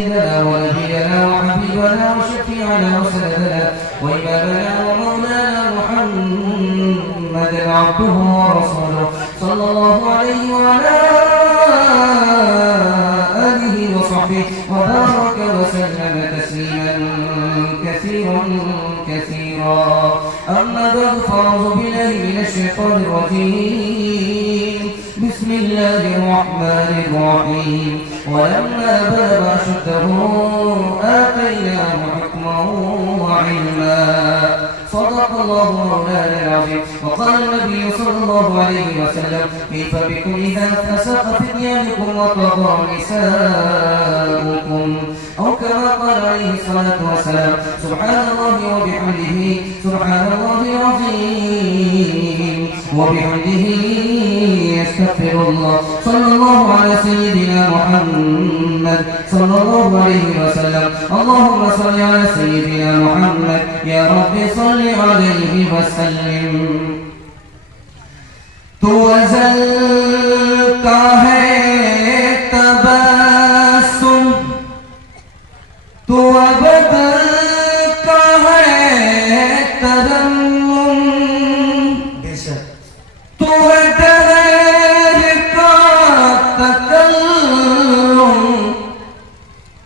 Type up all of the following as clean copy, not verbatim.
سيدنا ونبينا وحبيبنا وشفيعنا وسندنا وإمامنا ومولانا محمد عبده ورسوله صلى الله عليه وعلى آله وصحبه وبارك وسلم تسليما كثيرا كثيرا. أما بعد فأعوذ بالله من الشيطان الرجيم. بسم الله الرحمن الرحيم. ولما بلغ أشده آتيناه حكما وعلما. صدق الله مولانا العظيم. وقال النبي صلى الله عليه وسلم: كيف بكم إذا فسق فتيانكم وطغى نساؤكم، أو كما قال عليه الصلاة والسلام: سبحان الله وبحمده سبحان الله العظيم وبحمده يستغفر الله. صلى الله على سيدنا محمد صلى الله عليه وسلم. اللهم صل على سيدنا محمد يا رب صل عليه وسلم. تو ازل کا ہے تبسم، تو ابد کا ہے ترنم، تو ہے دہر کا تکلم،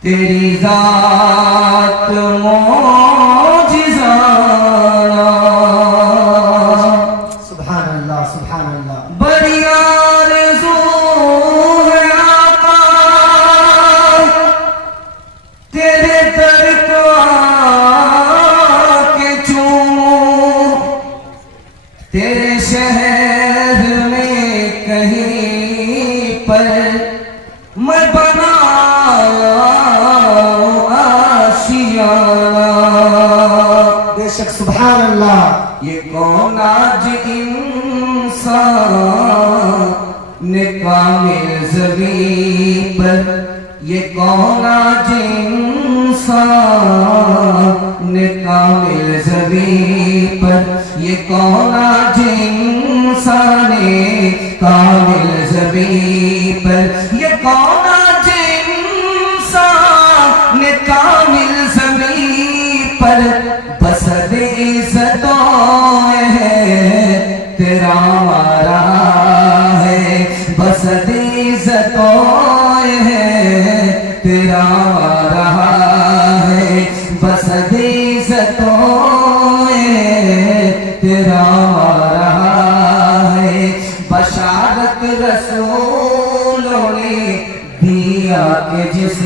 تیری ذات معجزانہ. سبحان اللہ سبحان اللہ. بڑی آرزو ہے آقا تیرے در کو آ کے چوموں، تیرے شہر میں کہیں پر میں بناؤں آشیانہ. بے شک سبحان اللہ. یہ کون آج انسان نے کامل زمین پر، یہ کون آج انسان نے کامل زمین پر، یہ کون آج انسان نے کامل زمین پر، یہ کون آج انسان نے کامل زمین پر. بسد عزتوں ہے تیرا مارا ہے، بسد عزتوں ہے تیرا مارا ہے، بسد عزتوں ہے تیرا مارا ہے. بشارت رسولوں نے دیا کہ جس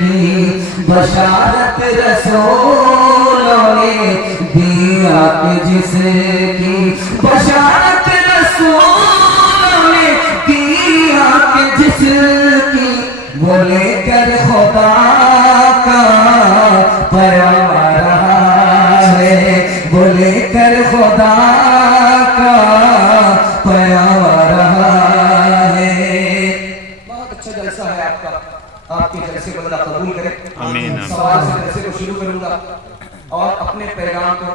کی، بشارت رسولوں نے دیا کہ جس کی، بشارت رسولوں نے دیا کہ جس کی، وہ لے کر خدا کا پیام آ رہا ہے، وہ لے کر خدا کا پیام آ رہا ہے. بہت اچھا جلسہ ہے آپ کا، آپ کے جلسے کو اللہ قبول کرے. آمین. سوال سے جلسے کو شروع کروں گا اور اپنے پیغام کو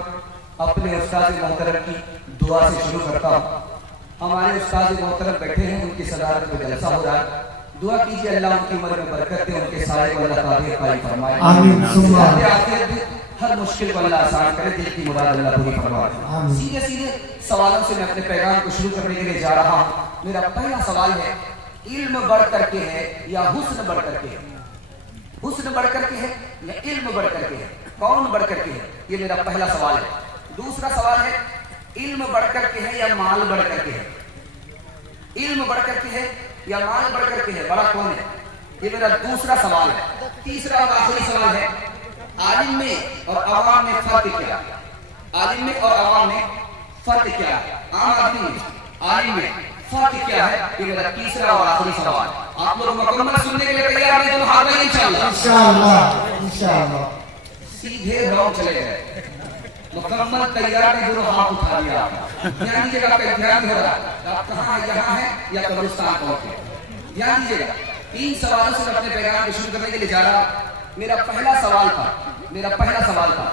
اپنے استاد محترم کی دعا سے شروع کرتا ہوں. ہمارے استاد محترم بیٹھے ہیں، ان کی صدارت میں جلسہ ہو رہا ہے. دعا کیجیے اللہ ان کی عمر میں برکت دے، ان کے سائے کو اللہ تعالی قائم فرمائے. آمین. ہر مشکل کو اللہ آسان کرے، دل کی مراد اللہ پوری فرمائے. سیدھے سیدھے سوالوں سے میں اپنے پیغام کو شروع کرنے کے لیے جا رہا ہوں. میرا پہلا سوال ہے: علم بڑھ کر کے ہے یا حسن بڑھ کر کے ہے؟ حسن بڑھ کر کے ہے یا علم بڑھ کر کے ہے؟ کون بڑھ کر کے ہے؟ یہ میرا پہلا سوال ہے. دوسرا سوال ہے: علم بڑھ کر کے ہے یا مال بڑھ کر کے ہے؟ علم بڑھ کر کے ہے یا مال بڑھ کر کے ہے؟ بڑا کون ہے؟ یہ میرا دوسرا سوال ہے. تیسرا اور آخری سوال ہے: عالم میں اور عوام میں فرق کیا؟ عالم میں اور عوام میں فرق کیا؟ عام آدمی میں عالم میں فرق کیا ہے؟ یہ میرا تیسرا اور آخری سوال. آپ لوگ مکمل سننے کے لیے تیار ہیں؟ تو ہاتھ میں انشاءاللہ انشاءاللہ. سیدھے رو چلے گئے. مکمل تیار ہے جو ہاتھ اٹھا لیا. یہاں دیجیے گا، آپ کا امتحان ہو رہا ہے. آپ کہاں یہاں ہیں یا قبرستان پہنچے؟ یہاں دیجیے گا. 3 سوالوں سے اپنے پیغام کو شروع کرنے کے لیے جا رہا ہوں. میرا پہلا سوال تھا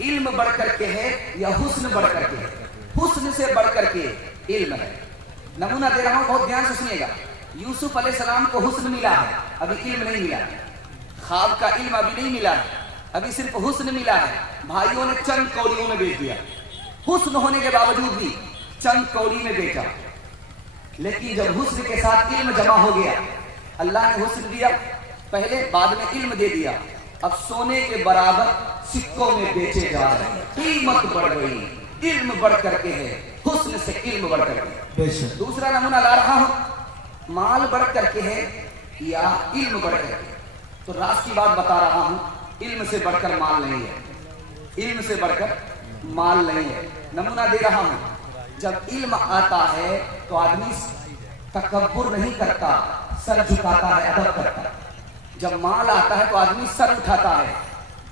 علم بڑھ کر کے ہے یا حسن بڑھ کر کے ہے؟ حسن سے بڑھ کر کے علم ہے. نمونہ دے رہا ہوں، بہت دھیان سے سنیے گا. یوسف علیہ السلام کو حسن ملا ہے، ابھی علم نہیں ملا. خواب کا علم ابھی نہیں ملا ہے، ابھی صرف حسن ملا ہے، بھائیوں نے چند کوڑیوں میں بیچ دیا، حسن ہونے کے باوجود بھی چند کوڑی میں بیچا۔ لیکن جب حسن کے ساتھ علم جمع ہو گیا، اللہ نے حسن دیا پہلے، بعد میں علم دے دیا، اب سونے کے برابر سکوں میں بیچے جا رہے ہیں، قیمت بڑھ گئی، علم بڑھ کر کے ہے، حسن سے علم بڑھ کر کے۔ دوسرا نمونہ لا رہا ہوں، مال بڑھ کر کے ہے یا علم بڑھ کر کے؟ تو راز کی بات بتا رہا ہوں، علم سے بڑھ کر مال نہیں ہے، علم سے بڑھ کر مال نہیں ہے۔ نمونہ دے رہا ہوں، جب علم آتا ہے تو آدمی تکبر نہیں کرتا، سر جھکاتا ہے، ادب کرتا ہے۔ جب مال آتا ہے تو آدمی سر اٹھاتا ہے،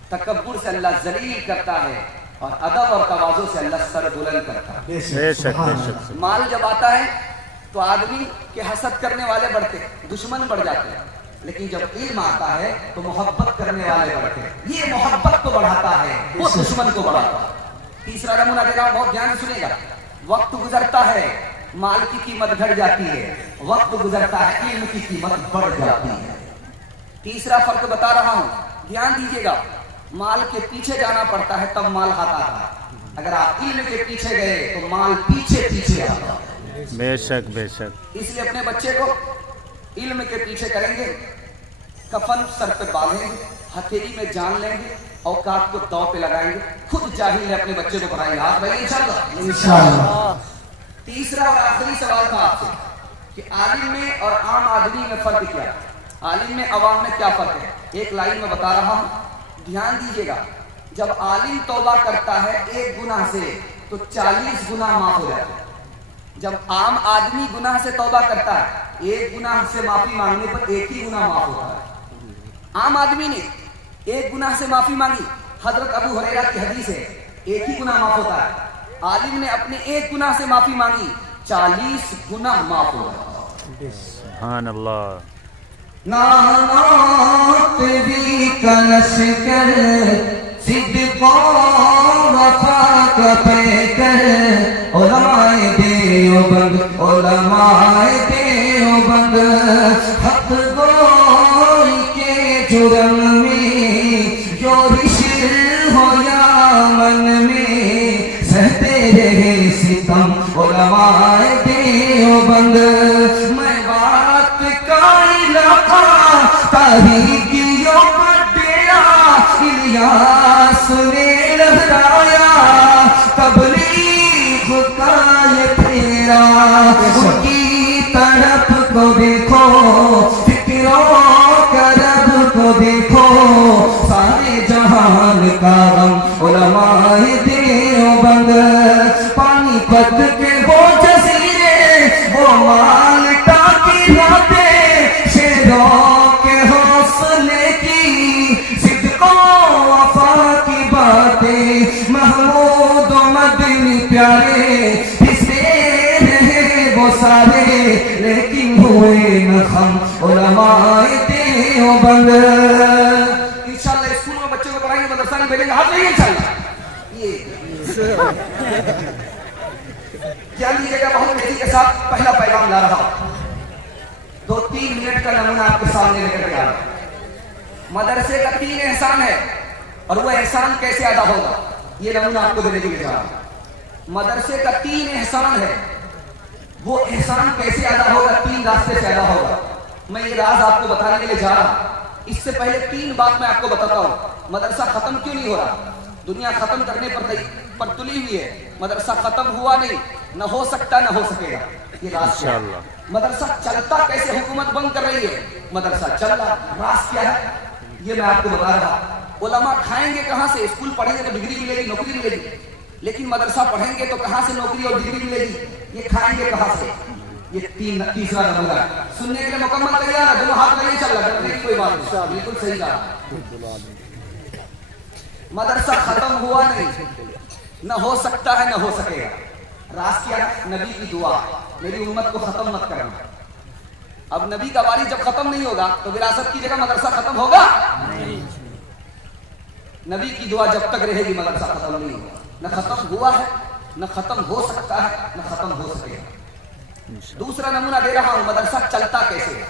تکبر سے اللہ ذلیل کرتا ہے، اور ادب اور تواضع سے اللہ سر بلند کرتا ہے۔ بے شک بے شک۔ مال جب آتا ہے تو آدمی کے حسد کرنے والے بڑھتے، دشمن بڑھ جاتے ہیں، لیکن جب علم آتا ہے تو محبت کرنے والے بڑھتے ہیں، یہ محبت کو بڑھاتا ہے، وہ دشمن کو بڑھاتا ہے۔ تیسرا نمونہ دے رہا ہوں، بہت دھیان سے سنیے گا، وقت گزرتا ہے مال کی قیمت گھٹ جاتی ہے، وقت گزرتا ہے علم کی قیمت بڑھ جاتی ہے۔ تیسرا فرق بتا رہا ہوں، دھیان دیجیے گا، مال کے پیچھے جانا پڑتا ہے تب مال آتا ہے، اگر آپ علم کے پیچھے گئے تو مال پیچھے پیچھے آتا ہے۔ بے شک بے شک۔ اس لیے اپنے بچے کو علم کے پیچھے کریں گے، کفن سر پہ باندھیں گے، ہتھیلی میں جان لیں گے، اوقات کو دو پہ لگائیں گے، خود جاہل ہے اپنے بچے کو پڑھائیں گے، آپ بھائی انشاءاللہ۔ تیسرا اور آخری سوال تھا آپ سے کہ عالم میں اور عام آدمی میں فرق کیا ہے؟ عالم میں عوام میں کیا فرق ہے؟ ایک لائن میں بتا رہا ہوں، دھیان دیجیے گا، جب عالم توبہ کرتا ہے ایک گناہ سے تو 40 گناہ معاف ہو جاتے ہیں۔ جب عام آدمی گناہ سے توبہ کرتا ہے، ایک گناہ سے معافی مانگنے پر ایک ہی گناہ معاف ہوتا ہے۔ عام آدمی نے ایک گناہ سے معافی مانگی، حضرت ابو ہریرہ کی حدیث ہے، ایک ہی گناہ معاف ہوتا ہے۔ عالم نے اپنے ایک گناہ سے معافی مانگی، 40 گناہ معاف ہو گئے۔ سبحان اللہ۔ نعت بھی کنس کر صدق و وفا کا پیکر، علماء دیوبند علماء دیوبند، حق گوئی کے جرم میں جو رشر ہو یا من میں، سہتے رہے ستم علماء دیوبند۔ میں بات کا علاقہ تاریکیوں پر ڈیرا، الیاس نے لہرایا تبلیغ کا یہ پھیرا، ان کی طرف کو دیکھو، فکروں کا رب کو دیکھو، سارے جہان کا غم علماء دیوبند۔ پانی پت کے وہ جزیرے، وہ مالٹا کی راتیں، شیروں کے حوصلے کی، صدق و وفا کی باتیں، محمود و مدنی پیارے پسے رہے وہ سارے، لیکن ہوئے نہ خم علماء دیوبند۔ انشاءاللہ اسکول میں بچوں کو پڑھائیں گے، مدرسہ نہیں بھیجیں گے، ہاتھ نہیں انشاءاللہ۔ یہ کیا لیجیے گا، بہت تیزی کے ساتھ پہلا پیغام لا رہا ہوں، 2-3 منٹ کا نمونہ آپ کے سامنے لے کر کے آ رہا ہوں۔ مدرسے کا 3 احسان ہے، اور وہ احسان کیسے ادا ہوگا، یہ نمونہ آپ کو دینے کے لیے جا رہا ہوں۔ مدرسے کا 3 احسان ہے، وہ احسان کیسے ادا ہوگا، 3 راستے سے ادا ہوگا۔ میں یہ راز آپ کو بتانے کے لیے جا رہا ہوں۔ اس سے پہلے 3 بات میں آپ کو بتاتا ہوں، مدرسہ ختم کیوں نہیں ہو رہا؟ دنیا ختم کرنے پر تلی ہوئی ہے، مدرسہ ختم ہوا نہیں، نہ ہو سکتا نہ ہو سکے گا، یہ راز کیا ہے؟ مدرسہ چلتا کیسے، حکومت بند کر رہی ہے، مدرسہ چل رہا، راز کیا ہے یہ میں آپ کو بتا رہا ہوں۔ علماء کھائیں گے کہاں سے؟ اسکول پڑھیں گے تو ڈگری ملے گی، نوکری ملے گی، لیکن مدرسہ پڑھیں گے تو کہاں سے نوکری اور ڈگری ملے گی؟ یہ کھائیں گے کہاں سے؟ یہ تیسرا نمونہ ہے۔ سننے کے لیے مکمل تیار ہے، دونوں ہاتھ نہیں چل رہا، ڈرنے کی کوئی بات نہیں، بالکل صحیح کہا۔ مدرسہ ختم ہوا نہیں، نہ ہو سکتا ہے نہ ہو سکے گا، راز کیا ہے؟ نبی کی دعا، میری امت کو ختم مت کرنا۔ اب نبی کا وارث جب ختم نہیں ہوگا تو وراثت کی جگہ مدرسہ ختم ہوگا؟ نبی کی دعا جب تک رہے گی مدرسہ ختم نہیں ہوگا، نہ ختم ہوا ہے نہ ختم ہو سکتا ہے نہ ختم ہو سکے گا۔ دوسرا نمونہ دے رہا ہوں، مدرسہ چلتا کیسے ہے؟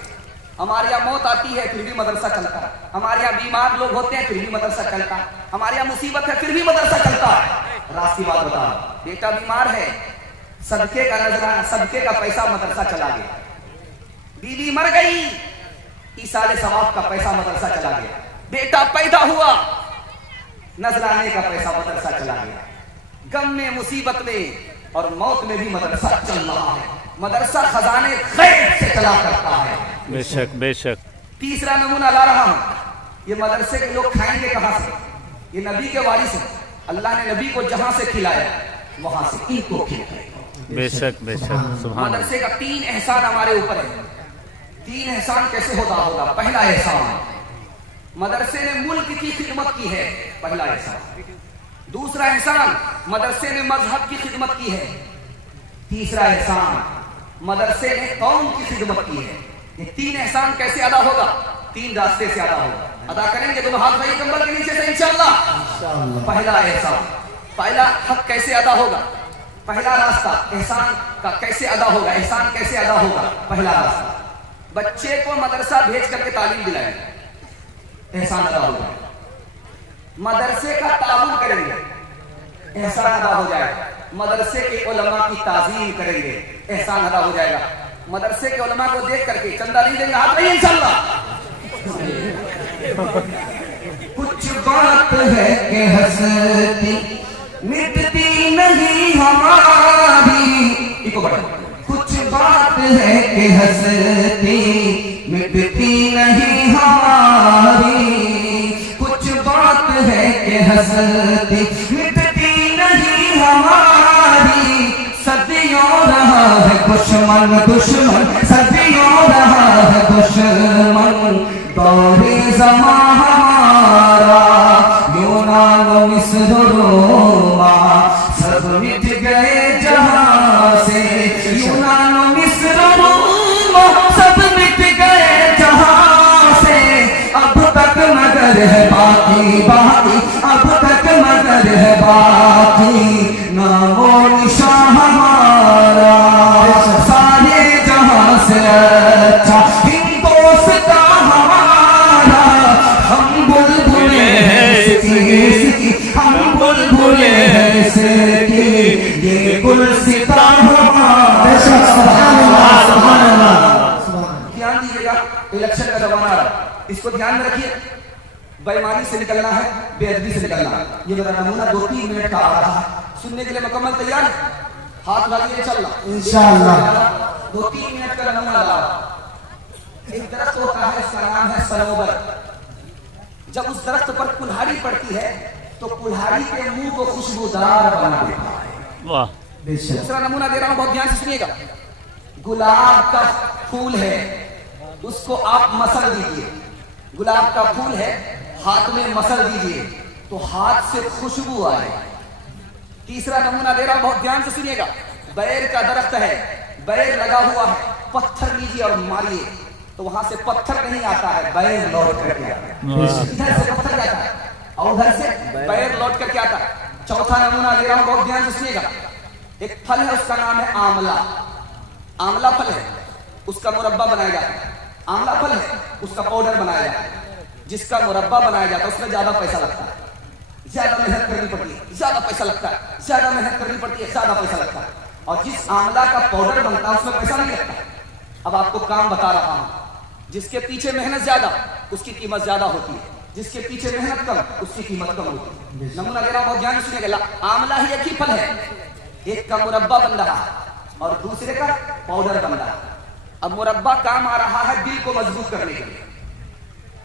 हमारे यहाँ मौत आती है फिर भी मदरसा चलता है, हमारे यहाँ बीमार लोग होते हैं फिर भी मदरसा चलता है, हमारे यहाँ मुसीबत है फिर भी मदरसा चलता है। रास्ती बात बता, बेटा बीमार है, सदके का नजराना, सदके का पैसा मदरसा चला गया, बीवी मर गई, ईसाले सवाब का पैसा मदरसा चला गया, बेटा पैदा हुआ, नजराने का पैसा मदरसा चला गया। गम में, मुसीबत में और मौत में भी मदरसा चल रहा है। मदरसा खजाने खैर से चला करता है। बेशक बेशक। तीसरा नमूना ला रहा हूं, ये मदरसे के लोग खाएंगे कहां से? ये नबी के वारिस है, अल्लाह ने नबी को जहां से खिलाया वहां से इनको खिलाया। बेशक बेशक। सुभान मदरसे का 3 एहसान हमारे ऊपर है। 3 एहसान कैसे होगा? पहला एहसान, मदरसे ने मुल्क की खिदमत की है, पहला एहसान। दूसरा एहसान, मदरसे ने मजहब की खिदमत की है। तीसरा एहसान, मदरसे ने कौम की खिदमत की है। ये 3 एहसान कैसे अदा होगा? 3 रास्ते से अदा होगा। अदा करेंगे दोनों हाथ भाई कंबल के नीचे से इंशाअल्लाह। पहला एहसान, पहला हक कैसे अदा होगा? पहला रास्ता एहसान का कैसे अदा होगा? एहसान कैसे अदा होगा? पहला रास्ता, बच्चे को मदरसा भेज करके तालीम दिलाएंगे, एहसान अदा होगा। मदरसे का ताउन करेंगे, एहसान अदा हो जाएगा। मदरसे के उलमा की ताज़ीम करेंगे, एहसान अदा हो जाएगा। मदरसे के उलमा को देख करके चंदा नहीं देंगे, हाथ नहीं इंशाअल्लाह। कुछ बात है कि हंसती मिटती नहीं हमारी, इको बढ़ा। कुछ बात है कि हंसती मिटती नहीं हमारी, कुछ बात है कि हंसती मिटती नहीं हमारी। सदियों रहा है दुश्मन दुश्मन, सदियों रहा है दुश्मन, दौरे ज़मां हमारा यूनान मिस्र रोमा सब मिट गए जहां से, यूनान मिस्र रोमा सब मिट गए जहां से। अब तक मगर है बाकी बाकी, अब तक मगर है बाकी, नामो निशान हमारा सारे जहां से अच्छा हिंदोस्ता हमारा। हम बुलबुले हैं इसकी, हम बुलबुले हैं इसकी, ये गुलसिता हमारा। सुभान अल्लाह। ध्यान दीजिएगा, इलेक्शन का जमाना आ रहा है, इसको ध्यान में रखिए। बेईमानी से निकलना है, बेअदबी से निकलना है। ये मेरा नमूना 2-3 मिनट का आ रहा है, सुनने के लिए मुकम्मल तैयार है? हाथ लगाइए इंशाअल्लाह। 2-3 मिनट का नमूना ला रहा हूं। एक दरख्त होता है, इसका नाम है सनोबर। जब उस दरख्त पर कुल्हाड़ी पड़ती है तो कुल्हाड़ी के मुंह को खुशबूदार बना देता है। वाह। दूसरा नमूना दे रहा हूं, बहुत ध्यान से सुनिएगा। गुलाब का फूल है, उसको आप मसल दीजिए। गुलाब का फूल है, हाथ में मसल दीजिए तो हाथ से खुशबू आए। तीसरा नमूना दे रहा हूं, बहुत ध्यान से सुनिएगा। बैर का दरख्त है, बैर लगा हुआ है, पत्थर लीजिए और मारिए तो वहां से पत्थर नहीं आता है, बैर लौट करके आता है। इधर से पत्थर जाता है और उधर से बैर लौट करके आता है। चौथा नमूना दे रहा हूं, बहुत ध्यान से सुनिएगा। एक फल है, उसका नाम है आंवला। आंवला फल है, उसका मुरब्बा बनाया जाता है। आंवला फल है, उसका पाउडर बनाया जाता है। जिसका मुरब्बा बनाया जाता है उसमें ज्यादा पैसा लगता है, ज्यादा मेहनत करनी पड़ती है, ज्यादा पैसा लगता है, ज्यादा मेहनत करनी पड़ती है, ज्यादा पैसा लगता है। और जिस आंवला का पाउडर बनता है उसमें पैसा नहीं लगता। अब आपको काम बता रहा हूं, जिसके पीछे मेहनत ज्यादा उसकी कीमत ज्यादा होती है, जिसके पीछे मेहनत कम उसकी कीमत कम होती है। नमूना दे रहा हूं, बहुत ध्यान से सुनिएगा। आंवला ही एक ही फल है, एक का मुरब्बा बन रहा है और दूसरे का पाउडर बन रहा है। अब मुरब्बा काम आ रहा है दिल को मजबूत करने के लिए,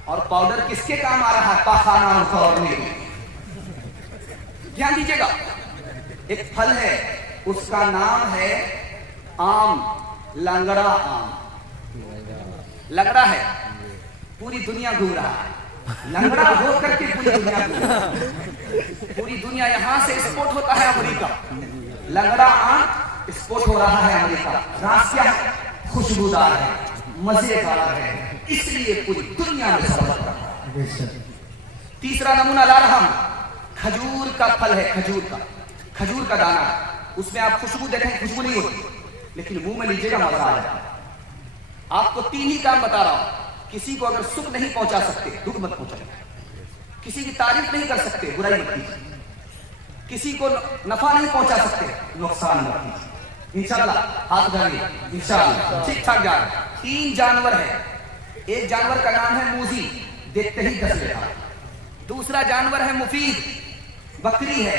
और पाउडर किसके काम आ रहा है? पाखाना तोड़ने के लिए। ध्यान दीजिएगा। एक फल है, उसका नाम है आम, लंगड़ा आम। लंगड़ा है, पूरी दुनिया घूम रहा है, लंगड़ा हो करके पूरी दुनिया घूम रहा है। पूरी दुनिया यहां से एक्सपोर्ट होता है अमेरिका, लंगड़ा आम एक्सपोर्ट हो रहा है अमेरिका। रास क्या है? खुशबूदार है, मजेदार है, इसलिए पूरी दुनिया में सफर कर रहा है। तीसरा नमूना ला रहा हूं, खजूर का फल है, खजूर का दाना। उसमें आप खुशबू देखें, खुशबू नहीं होती, लेकिन मुंह में लीजिएगा मजा आ जाएगा। आपको 3 ही काम बता रहा हूं। किसी को अगर सुख नहीं पहुंचा सकते दुख मत पहुंचाइए, किसी की तारीफ नहीं कर सकते बुराई मत कीजिए, किसी को नफा नहीं पहुंचा सकते नुकसान मत कीजिए। इंशाल्लाह हाथ उठाइए, इंशाल्लाह ठीक ठाक जा रहा है। 3 जानवर है, एक जानवर का नाम है मूजी, देखते ही डस लेता। दूसरा जानवर है मुफीद, बकरी है,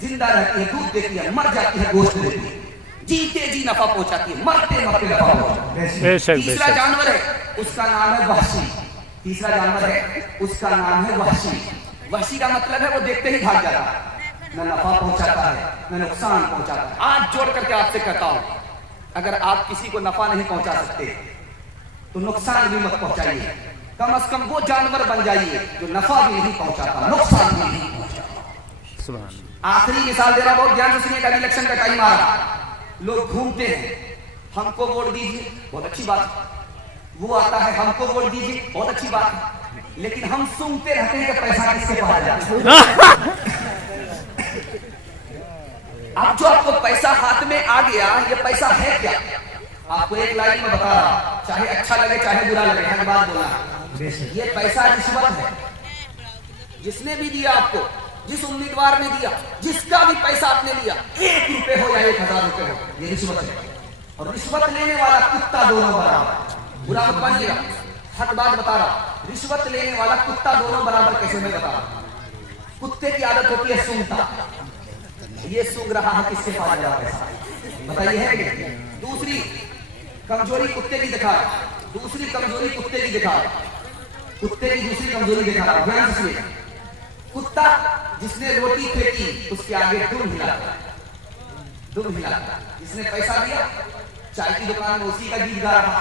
जिंदा रहती है, दूध देती है, मर जाती है, गोश्त देती है, जीते जी नफा पहुंचाती है, मरते मरते नफा पहुंचाती है। तीसरा जानवर है, उसका नाम है वहशी। तीसरा जानवर है, उसका नाम है वहशी। वहशी का मतलब है वो देखते ही भाग जाता है, न नफा पहुंचाता है न नुकसान पहुंचाता है। आज जोड़ करके आपसे कहता हूं, अगर आप किसी को नफा नहीं पहुंचा सकते तो नुकसान भी मत पहुंचाइए, कम से कम वो जानवर बन जाइए जो नफा भी नहीं पहुंचाता, नुकसान भी नहीं पहुंचाता। सुभान। आखिरी मिसाल दे रहा, बहुत ध्यान से सुनिएगा, इलेक्शन का टाइम आ रहा, लोग घूमते हैं, हमको वोट दीजिए, बहुत अच्छी बात है, वो आता है हमको वोट दीजिए, बहुत अच्छी बात है, लेकिन हम सुनते रहते हैं कि पैसा किसके पास जाए। अब जो आपको पैसा हाथ में आ गया, ये पैसा है क्या? आपको एक लाइन में बता रहा, चाहे अच्छा लगे चाहे बुरा लगे, हर बात बोलना, ये पैसा रिश्वत है। जिसने भी दिया आपको, जिस उम्मीदवार ने दिया, जिसका भी पैसा आपने लिया, 1 रुपए हो या 1000 रुपए हो, ये रिश्वत है। और रिश्वत लेने वाला कुत्ता दोनों बराबर, बुरा मत मानिएगा, हक बात बता रहा, रिश्वत लेने वाला कुत्ता दोनों बराबर कैसे मैं बता रहा। कुत्ते की आदत होती है सूंघता, ये सूंघ रहा है किसके पास जा रहा है, बताइए है क्या? दूसरी कमजोरी कुत्ते की दिखा रहा, दूसरी कमजोरी कुत्ते की दिखा रहा, कुत्ते की दूसरी कमजोरी दिखा रहा। ध्यान से सुनिए, कुत्ता जिसने रोटी फेंकी उसके आगे दुम हिलाता, दुम हिलाता। जिसने पैसा दिया, चाय की दुकान में उसी का गीत गा रहा,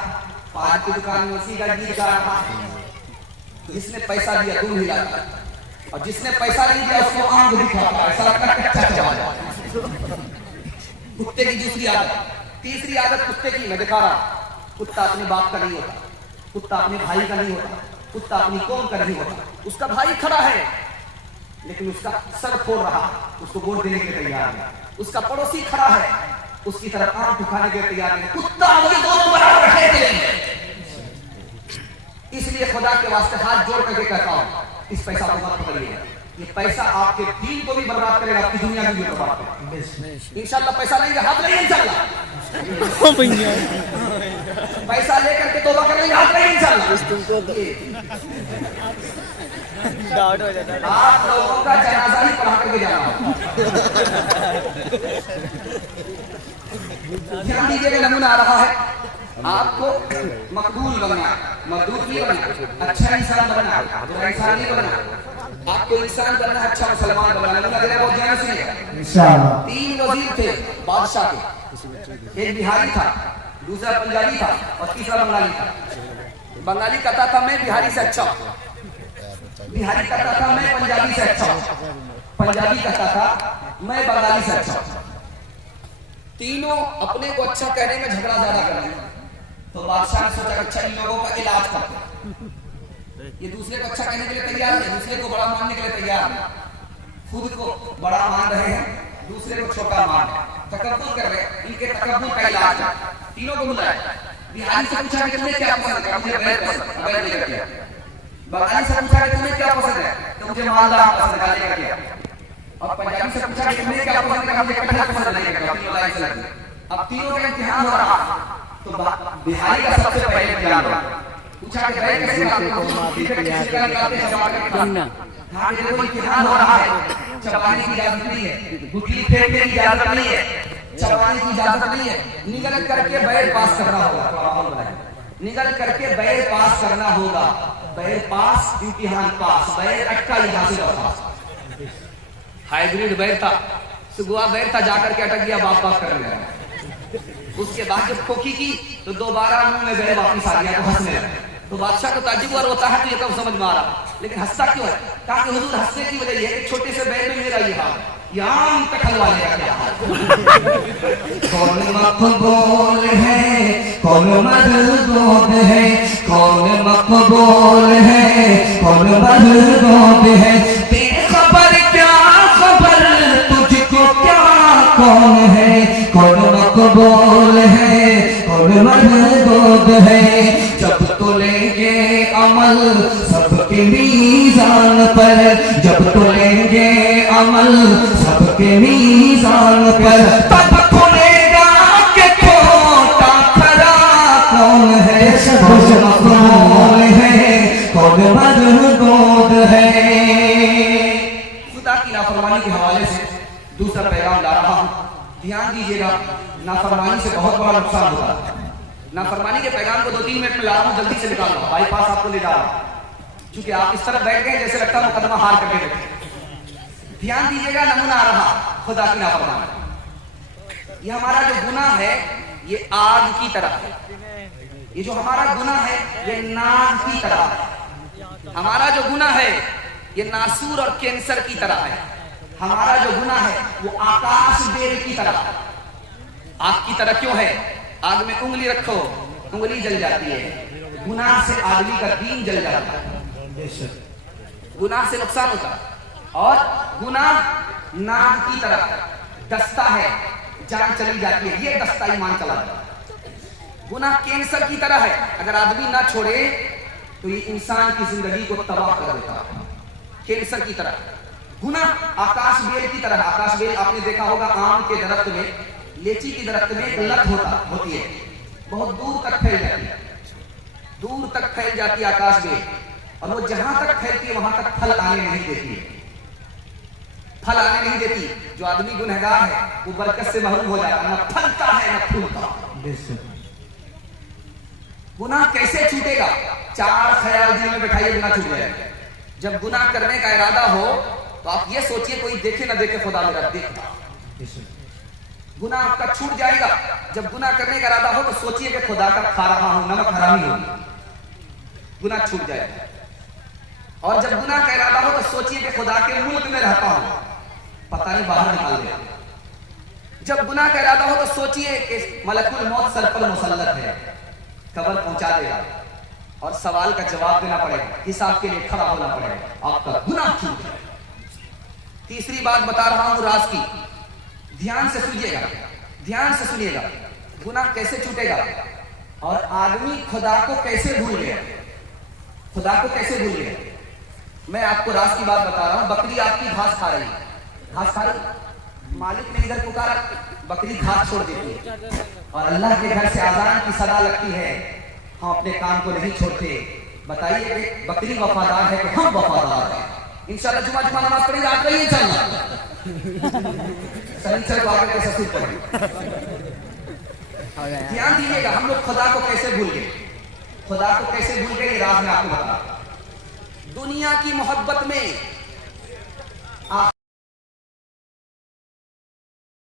पान की दुकान में उसी का गीत गा रहा। जिसने पैसा दिया दुम हिलाता, और जिसने पैसा नहीं दिया उसको आंख दिखाता है, ऐसा लगता है कच्चा चबा। कुत्ते की दूसरी आदत। तीसरी आदत कुत्ते की मैं दिखा रहा, कुत्ता अपने बाप का नहीं होता, कुत्ता अपने भाई का नहीं होता, कुत्ता अपनी कौम का नहीं होता। उसका भाई खड़ा है लेकिन उसका सर फोड़ रहा, उसको वोट देने के लिए तैयार है। उसका पड़ोसी खड़ा है, उसकी तरफ आंख दिखाने के लिए तैयार है। कुत्ता मुझे दोनों बराबर है। इसलिए खुदा के वास्ते हाथ जोड़ करके कहता हूं, इस पैसा को मत पकड़िए, ये पैसा आपके दीन को भी बर्बाद करेगा, आपकी दुनिया को भी बर्बाद करेगा। इंशाल्लाह पैसा लेंगे, हाथ लगाइए इंशाल्लाह। पैसा लेकर के तौबा कर लेंगे, हाथ लगाइए इंशाल्लाह। आप लोगों का जनाजा ही पढ़ा करके जाना। ध्यान दीजिएगा, नमूना आ रहा है, आपको मकबूल बनना, मजदूर नहीं बनना, अच्छा इंसान बनना, बुरा इंसान नहीं बनना, आपको इंसान बनना, अच्छा मुसलमान बनना। नमूना देना, बहुत ध्यान से इंशाअल्लाह। 3 वजीर थे बादशाह के, एक बिहारी था, दूसरा पंजाबी था और तीसरा बंगाली था। बंगाली कहता था मैं बिहारी से अच्छा, बिहारी कहता था मैं पंजाबी से अच्छा, पंजाबी कहता था मैं बंगाली से अच्छा। तीनों अपने को अच्छा कहने में झगड़ा ज्यादा कर रहे हैं। तो बादशाह ने सोचा अच्छा इन लोगों का इलाज करते, ये दूसरे को अच्छा कहने के लिए तैयार है, दूसरे को बड़ा मानने के लिए तैयार है, खुद को बड़ा मान रहे हैं, दूसरे को छोटा मान रहे हैं, तकब्बुर कर रहे हैं। इनके तकब्बुर का इलाज है। तीनों को बुलाया, बिहारी से पूछा कि तुम्हें क्या पसंद है, मुझे बैल पसंद है, बैल लेकर गया। बंगाली से पूछा कि तुम्हें क्या पसंद है, तो मुझे मालदार पसंद है, लेकर गया। और पंजाबी से पूछा कि तुम्हें क्या पसंद है, मुझे कटहल पसंद है, लेकर गया। तीनों लाइन से लगे। अब तीनों का इम्तिहान हो रहा, तो बिहारी का सबसे पहले इम्तिहान हुआ। पूछा कि बैल कैसे निकालते हो, हाँ देखो इम्तिहान हो रहा है, चबाने की इजाजत नहीं है, गुठली फेंकने की इजाजत नहीं है, चबाने की इजाजत नहीं है, निकल करके बैल पास करना होगा, निकल करके बैल पास करना होगा। बैल पास, इम्तिहान पास, बैल अटका यहाँ से पास। हाइब्रिड बैल था, सुगुआ बैल था, जाकर के अटक गया, बाप बाप कर गया। उसके बाद जब खोखी की तो दोबारा मुंह में बैल वापस आ गया, तो हंसने लगा। तो बादशाह को ताज्जुब होता है, तो ये कब समझ में आ रहा, लेकिन हंसता क्यों है? कहा कि हुजूर हंसने की वजह ये है, छोटे से बैल में मेरा ये हाल, याम कटहल वाले का क्या हाल। कौन मकबूल है, कौन मरदूद है, कौन मकबूल है, कौन मरदूद है, बेखबर क्या खबर, तुझको क्या कौन है, कौन मकबूल है, कौन मरदूद है। जब तो लेंगे अमल सबके मीज़ान पर, जब तुलेंगे अमल सबके मीज़ान पर, तब खुलेगा कि खोटा खरा कौन है, कौन मकबूल है, कौन मरदूद है। खुदा की नाफरमानी के हवाले से दूसरा पैगाम ला रहा हूँ। ध्यान दीजिएगा, नाफरमानी से बहुत बड़ा नुकसान होता है। नाफरमानी के पैगाम को 2-3 मिनट में ला रहा हूँ, जल्दी से निकाल लो, बाईपास आपको ले जा रहा हूँ, क्योंकि आप इस तरफ बैठ गए जैसे लगता है मुकदमा हार करके बैठे। ध्यान दीजिएगा, नमूना आ रहा खुदा की नाफरमानी। ये हमारा जो गुनाह है ये आग की तरह है, ये जो हमारा गुनाह है ये नाग की तरह है, हमारा जो गुनाह है ये नासूर और कैंसर की तरह है, हमारा जो गुनाह है वो आकाश बेल की तरह है। आग की तरह क्यों है? आग में उंगली रखो, उंगली जल जाती है। गुनाह से आदमी का दीन जल जाता है, गुनाह से नुकसान होता है। और गुनाह नाग की तरह दस्ता है, जान चली जाती है, ये दस्ता ईमान चला जाता है। गुनाह कैंसर की तरह है, अगर आदमी ना छोड़े तो ये इंसान की जिंदगी को तबाह कर देता है, कैंसर की तरह। गुनाह आकाश बेल की तरह। आकाश बेल आपने देखा होगा, आम के दरख्त में, लीची के दरख्त में लत होती है, बहुत दूर तक फैल जाती है, दूर तक फैल जाती है आकाश बेल, और वो जहां तक फैलती है वहां तक फल आने नहीं देती है, फल आने नहीं देती। जो आदमी गुनहगार है वो बरकत से महरूम हो जाता है, न फलता है न फूलता। गुनाह कैसे छूटेगा? 4 ख्याल दिल में बैठाइए, गुनाह छूट जाएगा। जब गुनाह करने का इरादा हो तो आप ये सोचिए कोई देखे ना देखे, खुदा मेरा देखता। गुनाह आपका छूट जाएगा। जब गुनाह करने का इरादा हो तो सोचिए कि खुदा का खा रहा हूं, नमक हरामी होगी, गुनाह छूट जाएगा। और जब गुनाह का इरादा हो तो सोचिए कि खुदा के मुल्क में रहता हूं, पता नहीं बाहर निकाल देगा। जब गुनाह का इरादा हो तो सोचिए कि मलकुल मौत सर पर मुसल्लत है, कब्र पहुंचा देगा और सवाल का जवाब देना पड़ेगा, हिसाब के लिए खड़ा होना पड़ेगा, आपका गुनाह छूट जाएगा। तीसरी बात बता रहा हूं राज की, ध्यान से सुनिएगा, ध्यान से सुनिएगा। गुनाह कैसे छूटेगा और आदमी खुदा को कैसे भूल गया, खुदा को कैसे भूल गया? मैं आपको राज की बात बता रहा हूं। बकरी आपकी घास खा रही है, घास खा रही, मालिक ने इधर पुकारा, बकरी घास छोड़ देती है, और अल्लाह के घर से आजान की सदा लगती है, हम अपने काम को नहीं छोड़ते। बताइए कि बकरी वफादार है कि हम वफादार हैं? इंशाल्लाह जुमा नमाज पढ़ी, रात रही इंशाल्लाह, शनिचर को आकर के ससुर पढ़े। ध्यान दीजिएगा, हम लोग खुदा को कैसे भूल गए, खुदा को कैसे भूल गए, ये राज में आपको बता। दुनिया की मोहब्बत में